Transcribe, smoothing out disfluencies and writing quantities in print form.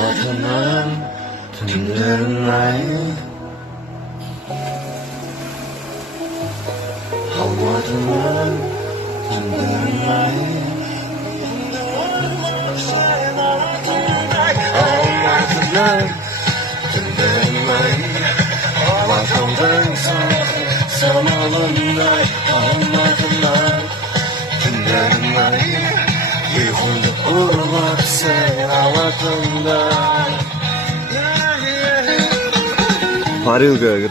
Havasından tündürmeyi Havasından tündürmeyi Havasından tündürmeyi Havasından samalında Havasından tündürmeyi Yıkıldı uğurlar sen havasından Парилка, говорит,